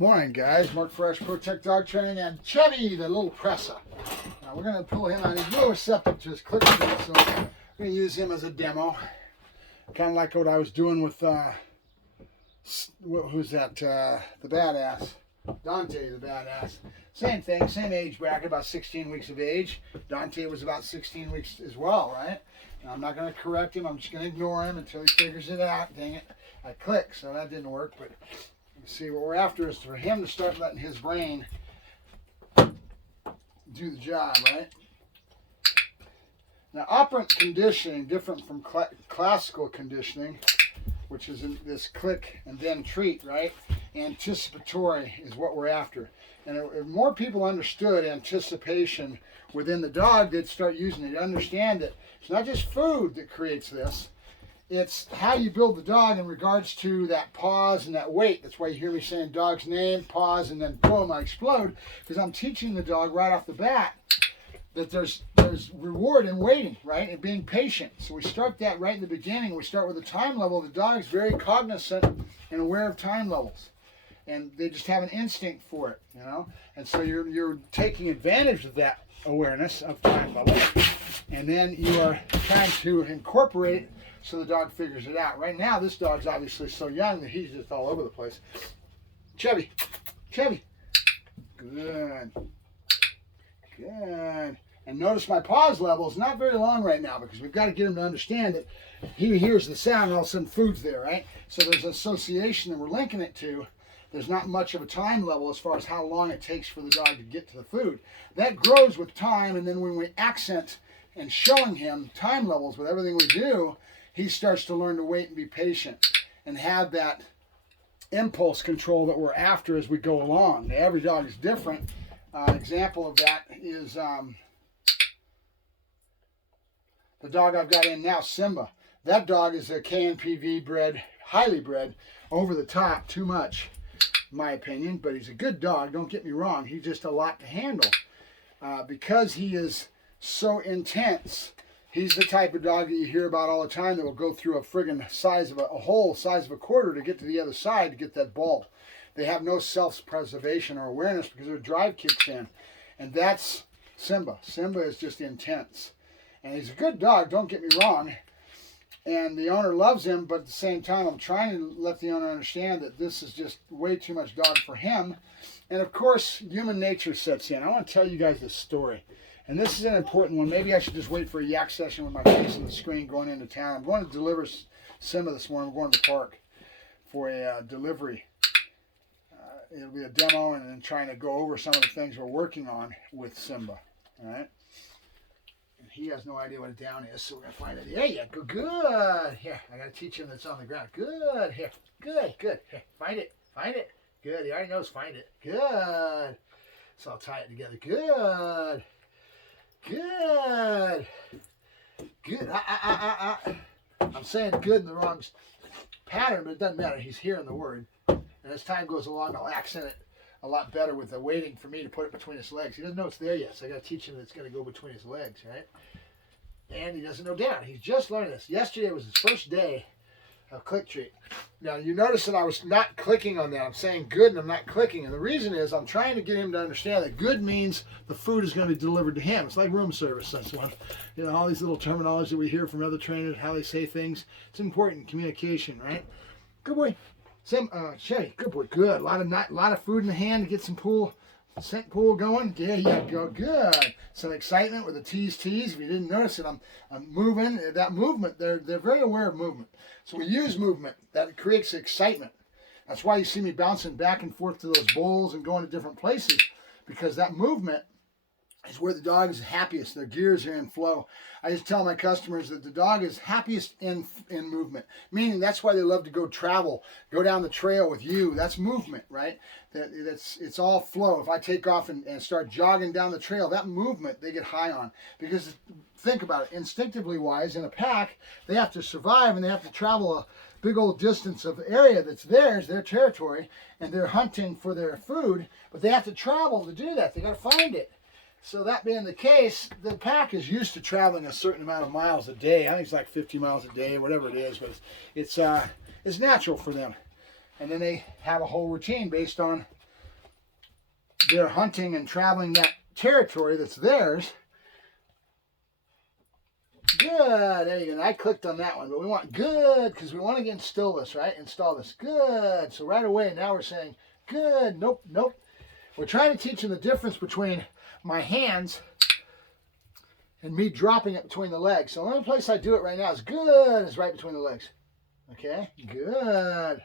Morning, guys. Mark Ferrasci, Protect Dog Training, and Chevy the little Presa. Now we're going to pull him out. He's real receptive to his click feet, so I'm going to use him as a demo. Kind of like what I was doing with, who's that? The badass. Dante the badass. Same thing, same age bracket, about 16 weeks of age. Dante was about 16 weeks as well, right? Now, I'm not going to correct him. I'm just going to ignore him until he figures it out. Dang it. I clicked, so that didn't work, but see, what we're after is for him to start letting his brain do the job, right? Now, operant conditioning, different from classical conditioning, which is in this click and then treat, right? Anticipatory is what we're after. And if more people understood anticipation within the dog, they'd start using it. Understand that it's not just food that creates this. It's how you build the dog in regards to that pause and that wait. That's why you hear me saying dog's name, pause, and then boom, I explode. Because I'm teaching the dog right off the bat that there's reward in waiting, right? And being patient. So we start that right in the beginning. We start with the time level. The dog's very cognizant and aware of time levels. And they just have an instinct for it, you know? And so you're taking advantage of that awareness of time level. And then you are trying to incorporate it so the dog figures it out. Right now, this dog's obviously so young that he's just all over the place. Chevy, Chevy. Good. Good. And notice my pause level is not very long right now because we've got to get him to understand that he hears the sound and all of a sudden food's there, right? So there's an association that we're linking it to. There's not much of a time level as far as how long it takes for the dog to get to the food. That grows with time, and then when we accent and showing him time levels with everything we do, he starts to learn to wait and be patient and have that impulse control that we're after as we go along. Now, every dog is different. Example of that is the dog I've got in now, Simba. That dog is a KNPV bred, highly bred, over the top, too much, in my opinion. But he's a good dog, don't get me wrong. He's just a lot to handle. Because he is so intense, he's the type of dog that you hear about all the time that will go through a friggin' size of a hole, size of a quarter to get to the other side to get that ball. They have no self-preservation or awareness because their drive kicks in. And that's Simba. Simba is just intense. And he's a good dog, don't get me wrong. And the owner loves him, but at the same time, I'm trying to let the owner understand that this is just way too much dog for him. And of course, human nature sets in. I want to tell you guys this story. And this is an important one. Maybe I should just wait for a yak session with my face on the screen going into town. I'm going to deliver Simba this morning. I'm going to the park for a delivery. It'll be a demo and then trying to go over some of the things we're working on with Simba. All right? And he has no idea what a down is, so we're going to find it. There you go. Good. Here, I got to teach him that's on the ground. Good. Here. Good, good. Here, find it. Find it. Good. He already knows find it. Good. So I'll tie it together. Good. Good. Good. I'm saying good in the wrong pattern, but it doesn't matter. He's hearing the word. And as time goes along, I'll accent it a lot better with the waiting for me to put it between his legs. He doesn't know it's there yet, so I got to teach him that it's going to go between his legs, right? And he doesn't know down. He's just learning this. Yesterday was his first day of click treat. Now, you notice that I was not clicking on that. I'm saying good and I'm not clicking. And the reason is I'm trying to get him to understand that good means the food is going to be delivered to him. It's like room service. That's one. You know, all these little terminology that we hear from other trainers, how they say things. It's important. Communication, right? Good boy. Chevy, good boy. Good. A lot of food in the hand to get some scent pool going. There you go. Good. Some excitement with the tease. If you didn't notice it, I'm moving. That movement, they're very aware of movement. So we use movement. That creates excitement. That's why you see me bouncing back and forth to those bowls and going to different places, because that movement is where the dog is happiest. Their gears are in flow. I just tell my customers that the dog is happiest in movement, meaning that's why they love to go travel, go down the trail with you. That's movement, right? It's all flow. If I take off and start jogging down the trail, that movement they get high on. Because think about it, instinctively wise, in a pack, they have to survive and they have to travel a big old distance of area that's theirs, their territory, and they're hunting for their food, but they have to travel to do that. They got to find it. So that being the case, the pack is used to traveling a certain amount of miles a day. I think it's like 50 miles a day, whatever it is, but it's natural for them. And then they have a whole routine based on they're hunting and traveling that territory that's theirs. Good. There you go. I clicked on that one, but we want good because we want to install this, right? Install this. Good. So right away, now we're saying good. Nope, nope. We're trying to teach them the difference between my hands and me dropping it between the legs. So the only place I do it right now is good is right between the legs. Okay, good.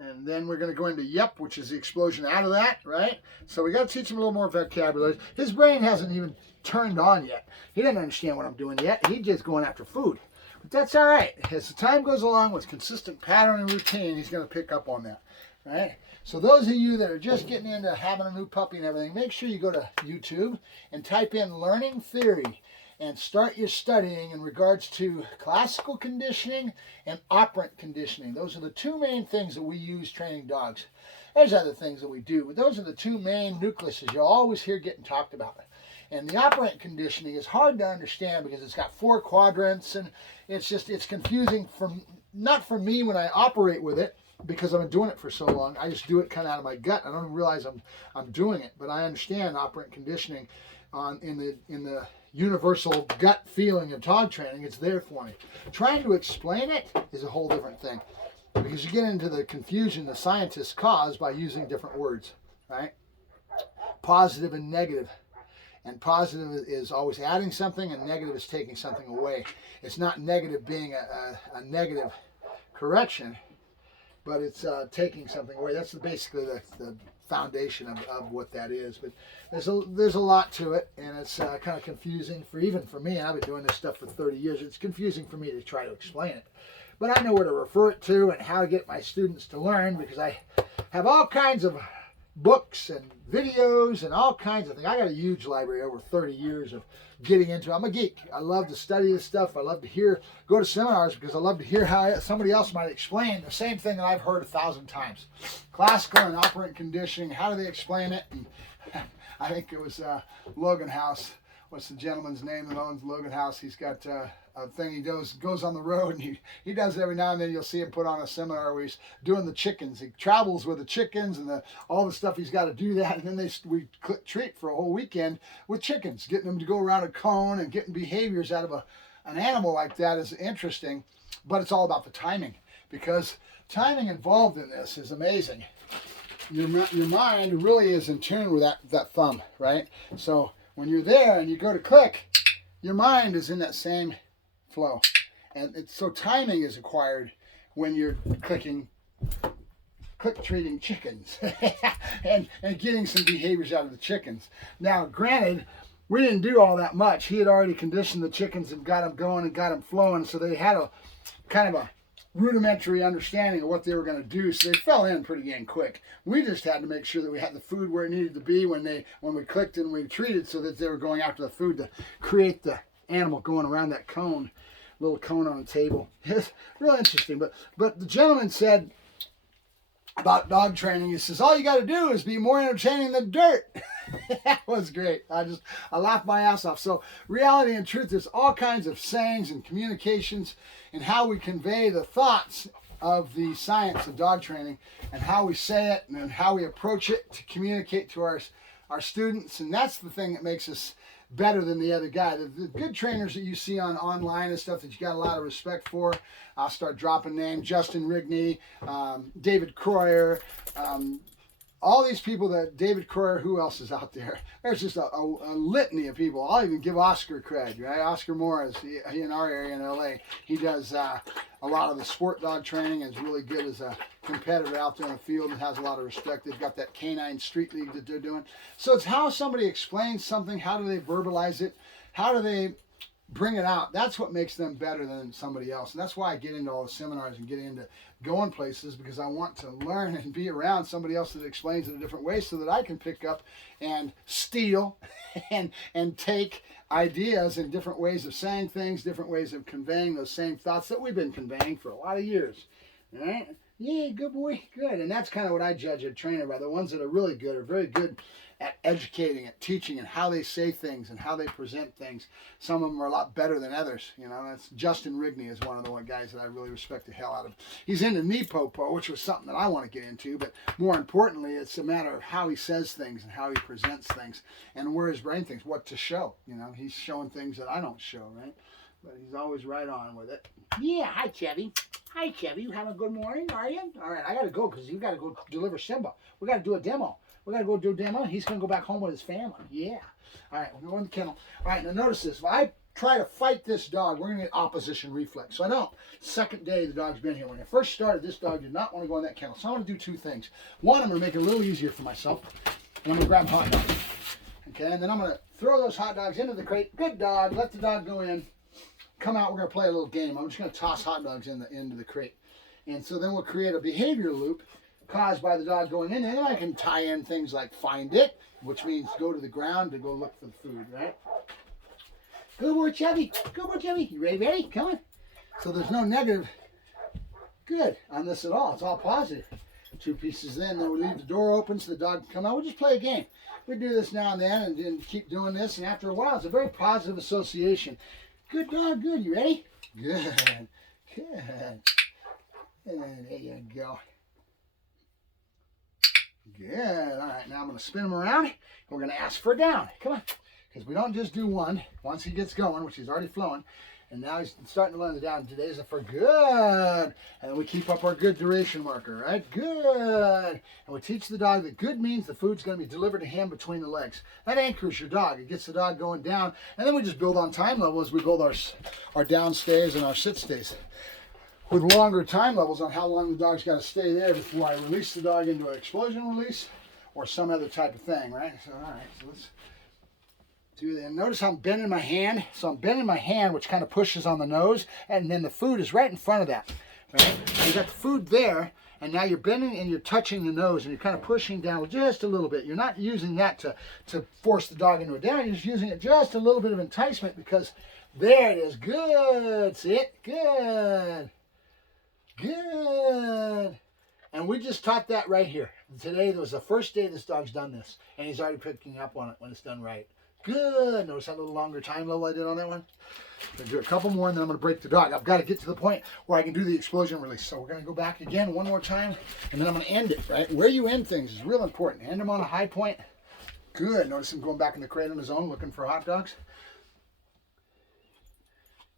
And then we're going to go into yep, which is the explosion out of that, right? So we got to teach him a little more vocabulary. His brain hasn't even turned on yet. He doesn't understand what I'm doing yet. He's just going after food. But that's all right. As the time goes along with consistent pattern and routine, he's going to pick up on that, right? So those of you that are just getting into having a new puppy and everything, make sure you go to YouTube and type in learning theory and start your studying in regards to classical conditioning and operant conditioning. Those are the two main things that we use training dogs. There's other things that we do, but those are the two main nucleuses you'll always hear getting talked about. And the operant conditioning is hard to understand because it's got 4 quadrants, and it's confusing not for me when I operate with it, because I've been doing it for so long. I just do it kind of out of my gut. I don't even realize I'm doing it, but I understand operant conditioning in the universal gut feeling of dog training. It's there for me. Trying to explain it is a whole different thing, because you get into the confusion the scientists cause by using different words, right? Positive and negative. And positive is always adding something, and negative is taking something away. It's not negative being a negative correction, but it's taking something away. That's basically the foundation of what that is. But there's a lot to it, and it's kind of confusing even for me. And I've been doing this stuff for 30 years. It's confusing for me to try to explain it. But I know where to refer it to and how to get my students to learn, because I have all kinds of books and videos and all kinds of things. I got a huge library, over 30 years of getting into it. I'm a geek. I love to study this stuff. I love to go to seminars, because I love to hear how somebody else might explain the same thing that I've heard 1,000 times. Classical and operant conditioning, how do they explain it? And I think it was Logan House. What's the gentleman's name that owns Logan House? He's got a thing he goes on the road, and he does it every now and then. You'll see him put on a seminar where he's doing the chickens. He travels with the chickens and all the stuff he's got to do that, and then we treat for a whole weekend with chickens, getting them to go around a cone and getting behaviors out of an animal like that is interesting, but it's all about the timing, because timing involved in this is amazing. Your mind really is in tune with that thumb, right? So when you're there and you go to click, your mind is in that same flow. And so timing is acquired when you're click treating chickens and getting some behaviors out of the chickens. Now, granted, we didn't do all that much. He had already conditioned the chickens and got them going and got them flowing, so they had a kind of a rudimentary understanding of what they were going to do, so they fell in pretty dang quick. We just had to make sure that we had the food where it needed to be when we clicked and we treated, so that they were going after the food to create the animal going around that cone, little cone on the table. It's real interesting. But the gentleman said about dog training, he says, all you got to do is be more entertaining than dirt. That was great. I laughed my ass off. So reality and truth, there's all kinds of sayings and communications and how we convey the thoughts of the science of dog training, and how we say it and how we approach it to communicate to our students. And that's the thing that makes us better than the other guy. The good trainers that you see online and stuff that you got a lot of respect for, I'll start dropping names: Justin Rigney, David Croyer, all these people David Croyer, who else is out there? There's just a litany of people. I'll even give Oscar cred, right? Oscar Morris, he in our area in LA, he does a lot of the sport dog training and is really good as a competitor out there in the field and has a lot of respect. They've got that canine street league that they're doing. So it's how somebody explains something, how do they verbalize it, how do they bring it out. That's what makes them better than somebody else. And that's why I get into all the seminars and get into going places, because I want to learn and be around somebody else that explains it a different way, so that I can pick up and steal and take ideas and different ways of saying things, different ways of conveying those same thoughts that we've been conveying for a lot of years. All right? Yeah, good boy, good. And that's kind of what I judge a trainer by. The ones that are really good are very good at educating, at teaching, and how they say things and how they present things. Some of them are a lot better than others. You know, that's Justin Rigney is one of the guys that I really respect the hell out of. He's into knee popo, which was something that I want to get into, but more importantly, it's a matter of how he says things and how he presents things and where his brain thinks, what to show. You know, he's showing things that I don't show, right? But he's always right on with it. Yeah, hi, Chevy. Hi, Chevy. You having a good morning, are you? All right, I got to go because you got to go deliver Simba. We got to do a demo. We got to go do a demo. He's going to go back home with his family. Yeah. All right, we're going to the kennel. All right, now notice this. If I try to fight this dog, we're going to get opposition reflex. So I don't. Second day the dog's been here. When I first started, this dog did not want to go in that kennel. So I'm going to do two things. One, I'm going to make it a little easier for myself. And I'm going to grab hot dogs. Okay, and then I'm going to throw those hot dogs into the crate. Good dog. Let the dog go in. Come out, we're going to play a little game. I'm just going to toss hot dogs into the crate. And so then we'll create a behavior loop caused by the dog going in. And then I can tie in things like find it, which means go to the ground to go look for the food, right? Good boy, Chevy. Good boy, Chevy. You ready? Come on. So there's no negative good on this at all. It's all positive. Two pieces in, then we leave the door open so the dog can come out. We'll just play a game. We do this now and then and keep doing this. And after a while, it's a very positive association. Good dog, good. You ready? Good. Good. And there you go. Good. All right, now I'm going to spin him around. We're going to ask for a down. Come on. Because we don't just do one. Once he gets going, which he's already flowing, and now he's starting to learn the down. Today's a for good. And we keep up our good duration marker, right? Good. And we teach the dog that good means the food's going to be delivered to him between the legs. That anchors your dog. It gets the dog going down. And then we just build on time level as we build our down stays and our sit stays. With longer time levels on how long the dog's got to stay there before I release the dog into an explosion release or some other type of thing, right? So, all right, so let's do that. Notice how I'm bending my hand. So I'm bending my hand, which kind of pushes on the nose, and then the food is right in front of that, right? So you got the food there, and now you're bending and you're touching the nose, and you're kind of pushing down just a little bit. You're not using that to force the dog into a down. You're just using it just a little bit of enticement because there it is. Good. See it? Good. Good. And we just taught that right here. Today was the first day this dog's done this, and he's already picking up on it when it's done right. Good. Notice that little longer time level I did on that one? I'm going to do a couple more, and then I'm going to break the dog. I've got to get to the point where I can do the explosion release. So we're going to go back again one more time, and then I'm going to end it, right? Where you end things is real important. End them on a high point. Good. Notice him going back in the crate on his own, looking for hot dogs.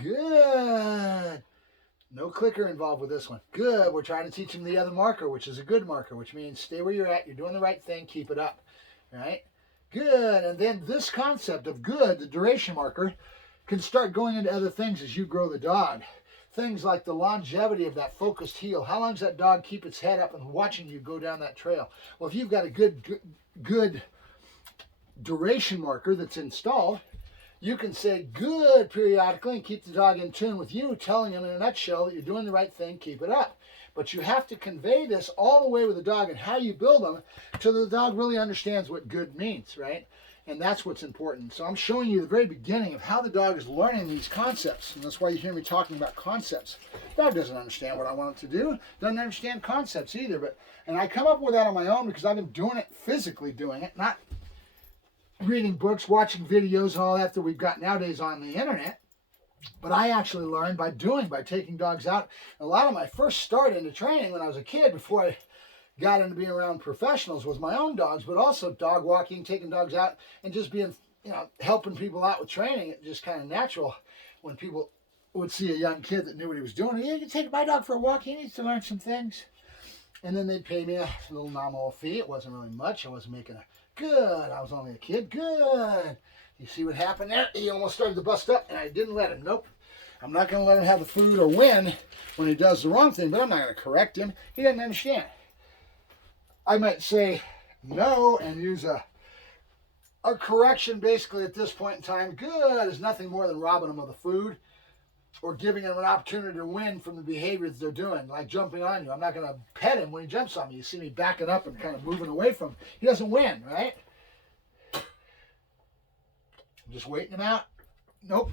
Good. No clicker involved with this one. Good. We're trying to teach him the other marker, which is a good marker, which means stay where you're at. You're doing the right thing. Keep it up. All right? Good. And then this concept of good, the duration marker, can start going into other things as you grow the dog. Things like the longevity of that focused heel. How long does that dog keep its head up and watching you go down that trail? Well, if you've got a good duration marker that's installed, you can say good periodically and keep the dog in tune with you, telling him in a nutshell that you're doing the right thing, keep it up. But you have to convey this all the way with the dog and how you build them till the dog really understands what good means, right? And that's what's important. So I'm showing you the very beginning of how the dog is learning these concepts. And that's why you hear me talking about concepts. The dog doesn't understand what I want it to do. Doesn't understand concepts either. And I come up with that on my own because I've been doing it, physically doing it, not reading books, watching videos, and all that we've got nowadays on the internet. But I actually learned by taking dogs out. A lot of my first start into training when I was a kid, before I got into being around professionals, was my own dogs, but also dog walking, taking dogs out, and just being, helping people out with training. It's just kind of natural when people would see a young kid that knew what he was doing. Yeah, you can take my dog for a walk. He needs to learn some things. And then they'd pay me a little nominal fee. It wasn't really much. I wasn't making good. I was only a kid. Good. You see what happened there? He almost started to bust up, and I didn't let him. Nope. I'm not going to let him have the food or win when he does the wrong thing, but I'm not going to correct him. He doesn't understand. I might say no and use a correction basically at this point in time. Good is nothing more than robbing him of the food or giving him an opportunity to win from the behaviors they're doing, like jumping on you. I'm not going to pet him when he jumps on me. You see me backing up and kind of moving away from him. He doesn't win, right? I'm just waiting him out. Nope.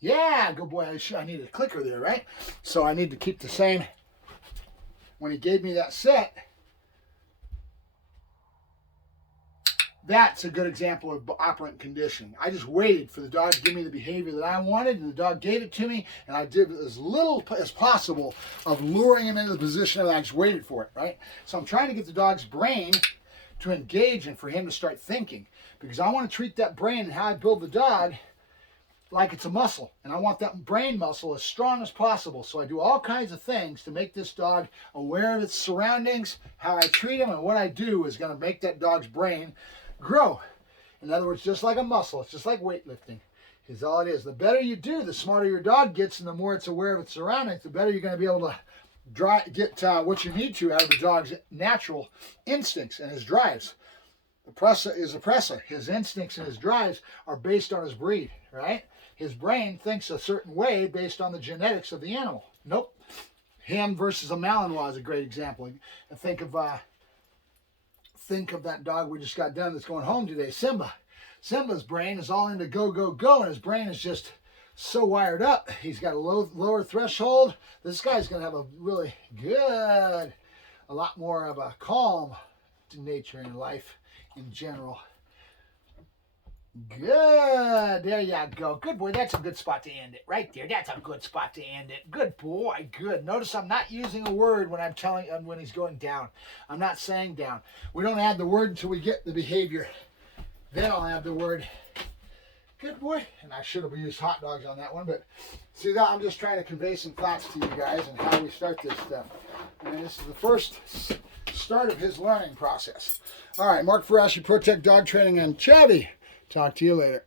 Yeah, good boy. I need a clicker there, right? So I need to keep the same when he gave me that set, that's a good example of operant conditioning. I just waited for the dog to give me the behavior that I wanted, and the dog gave it to me, and I did as little as possible of luring him into the position that I just waited for it, right? So I'm trying to get the dog's brain to engage and for him to start thinking, because I want to treat that brain and how I build the dog like it's a muscle, and I want that brain muscle as strong as possible. So I do all kinds of things to make this dog aware of its surroundings. How I treat him and what I do is going to make that dog's brain grow. In other words, just like a muscle, it's just like weightlifting. Is all it is. The better you do, the smarter your dog gets, and the more it's aware of its surroundings, the better you're going to be able to get what you need to out of the dog's natural instincts and his drives. The Presa is a Presa. His instincts and his drives are based on his breed, right? His brain thinks a certain way based on the genetics of the animal. Nope. Him versus a Malinois is a great example. And think of that dog we just got done that's going home today, Simba. Simba's brain is all into go, go, go, and his brain is just so wired up. He's got a lower threshold. This guy's going to have a really good, a lot more of a calm nature in life in general. Good. There you go. Good boy. That's a good spot to end it. Right there. That's a good spot to end it. Good boy. Good. Notice I'm not using a word when I'm telling when he's going down. I'm not saying down. We don't add the word until we get the behavior. Then I'll add the word. Good boy. And I should have used hot dogs on that one, but see that I'm just trying to convey some thoughts to you guys and how we start this stuff. And this is the first start of his learning process. All right, Mark Ferrasci, Protect Dog Training, and Chevy. Talk to you later.